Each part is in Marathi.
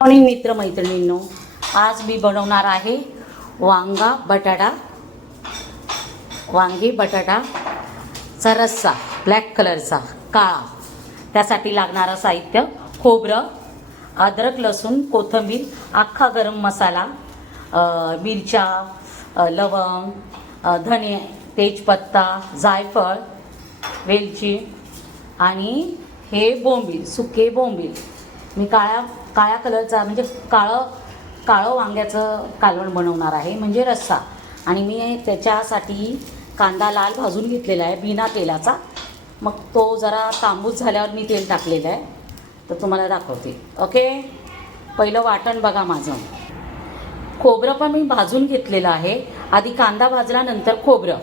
मॉर्निंग मित्र मैत्रिणींनो, आज मी बनवणार आहे वांगी बटाटाचा रस्सा, ब्लॅक कलरचा काळा. त्यासाठी लागणारं साहित्य: खोबरं, अद्रक, लसूण, कोथिंबीर, अख्खा गरम मसाला, मिरच्या, लवंग, धने, तेजपत्ता, जायफळ, वेलची आणि हे बोंबील, सुके बोंबील. मी काळ्या कलरचा म्हणजे काळं वांग्याचं कालवण बनवणार आहे, म्हणजे रस्सा. आणि मी त्याच्यासाठी कांदा लाल भाजून घेतलेला आहे बिना तेलाचा. मग तो जरा तांबूस झाल्यावर मी तेल टाकलेलं आहे, तर तुम्हाला दाखवते. ओके, पहिलं वाटण बघा माझं. खोबरं पण मी भाजून घेतलेलं आहे. आधी कांदा भाजला, नंतर खोबरं.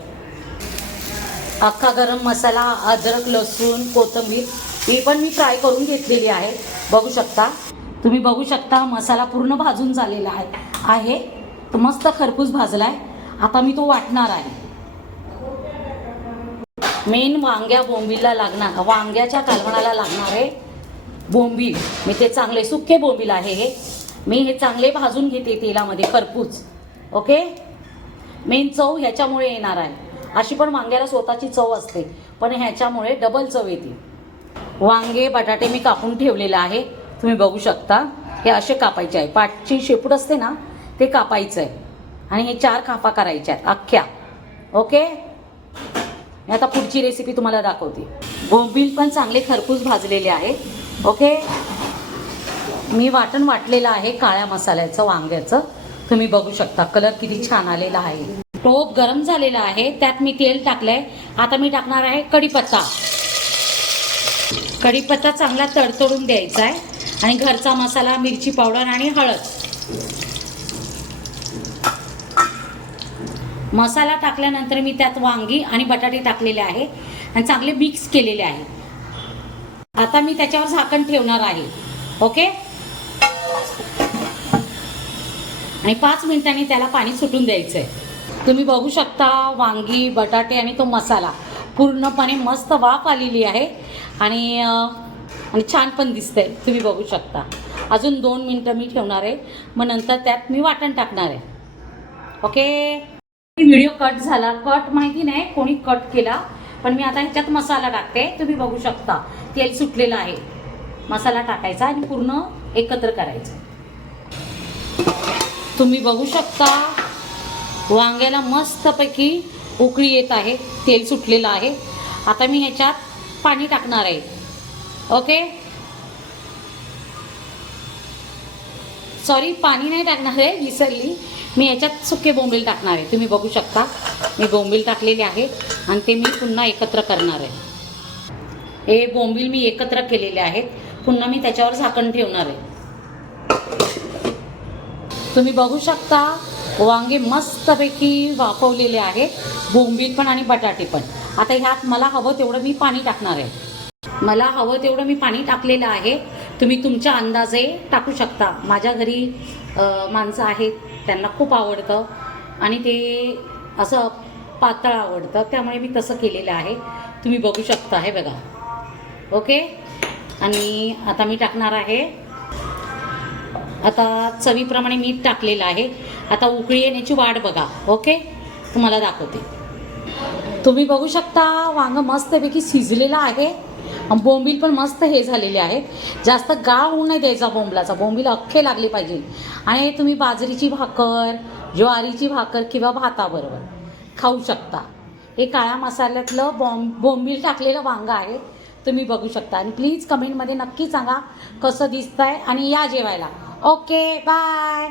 अख्खा गरम मसाला, अद्रक, लसूण, कोथिंबीर ही पण मी फ्राय करून घेतलेली आहे. बघू शकता, तुम्ही बघू शकता मसाला पूर्ण भाजून झालेला आहे. तो मस्त खरपूस भाजला आहे. आता मी तो वाटणार आहे. मेन वांग्याच्या कालवणाला लागणारे बोंबील, मी ते चांगले सुके बोंबील आहे मी हे चांगले भाजून घेते तेलामध्ये खरपूस. ओके, मेन चव ह्याच्यामुळे येणार आहे. अशी पण वांग्याला स्वतःची चव असते, पण ह्याच्यामुळे डबल चव येते. वांगे बटाटे मी कापून ठेवलेले आहे, तुम्ही बघू शकता. हे असे कापायचे आहे. पाठची शेपूट असते ना, ते कापायचं आहे आणि हे 4 कापा करायच्या आहेत अख्ख्या. ओके, मी आता पुढची रेसिपी तुम्हाला दाखवते. बोंबील पण चांगले खरपूस भाजलेले आहे. ओके, मी वाटलेलं आहे काळ्या मसाल्याचं वांग्याचं. तुम्ही बघू शकता कलर किती छान आलेला आहे. टोप गरम झालेला आहे, त्यात मी तेल टाकलंय. आता मी टाकणार आहे कढीपत्ता. कढीपत्ता चांगला तडतडून द्यायचा आहे आणि घरचा मसाला, मिरची पावडर आणि हळद. मसाला टाकल्यानंतर मी त्यात वांगी आणि बटाटे टाकलेले आहे आणि चांगले मिक्स केलेले आहे. आता मी त्याच्यावर झाकण ठेवणार आहे. ओके, आणि 5 मिनिटांनी त्याला पाणी सुटून द्यायचं आहे. तुम्ही बघू शकता वांगी, बटाटे आणि तो मसाला पूर्णपणे मस्त वाफ आलेली आहे आणि छान पण दिसतंय. तुम्ही बघू शकता. अजून 2 मिनिटं मी ठेवणार आहे, मग नंतर त्यात मी वाटण टाकणार आहे. ओके, व्हिडिओ कट झाला. कट माहिती नाही कोणी कट केला, पण मी आता ह्याच्यात मसाला टाकते. तुम्ही बघू शकता तेल सुटलेलं आहे. मसाला टाकायचा आणि पूर्ण एकत्र करायचं. तुम्ही बघू शकता वांग्याला मस्तपैकी उकळी येत आहे, तेल सुटलेलं आहे. आता मी ह्याच्यात पाणी टाकणार आहे. ओके, सॉरी, पाणी नाही टाकणार आहे, विसरली. मी ह्याच्यात सुके बोंबील टाकणार आहे. तुम्ही बघू शकता मी बोंबील टाकलेले आहे आणि ते मी पुन्हा एकत्र करणार आहे. हे बोंबील मी एकत्र केलेले आहेत. पुन्हा मी त्याच्यावर झाकण ठेवणार आहे. तुम्ही बघू शकता वांगे मस्तपैकी वाफवलेले आहे, बोंबील पण आणि बटाटे पण. आता ह्यात मला हवं तेवढं मी पाणी टाकणार आहे. मला हवं तेवढं मी पाणी टाकलेलं आहे. तुम्ही तुमच्या अंदाजे टाकू शकता. माझ्या घरी माणसं आहेत, त्यांना खूप आवडतं आणि ते असं पातळ आवडतं, त्यामुळे मी तसं केलेलं आहे. तुम्ही बघू शकता, हे बघा. ओके, आणि आता मी टाकणार आहे. आता चवीप्रमाणे मीठ टाकलेलं आहे. आता उकळी येण्याची वाट बघा. ओके, तुम्हाला दाखवते. तुम्ही बघू शकता वांग मस्तपैकी शिजलेलं आहे. बोंबील पण मस्त हे झालेले आहेत. जास्त गाळ होऊ नाही द्यायचा बोंबलाचा. बोंबील अख्खे लागले पाहिजे. आणि तुम्ही बाजरीची भाकर, ज्वारीची भाकर किंवा भाताबरोबर खाऊ शकता. हे काळ्या मसाल्यातलं बोंबील टाकलेलं वांग आहे. तुम्ही बघू शकता. आणि प्लीज कमेंटमध्ये नक्की सांगा कसं दिसतंय आणि या जेवायला. Okay, bye.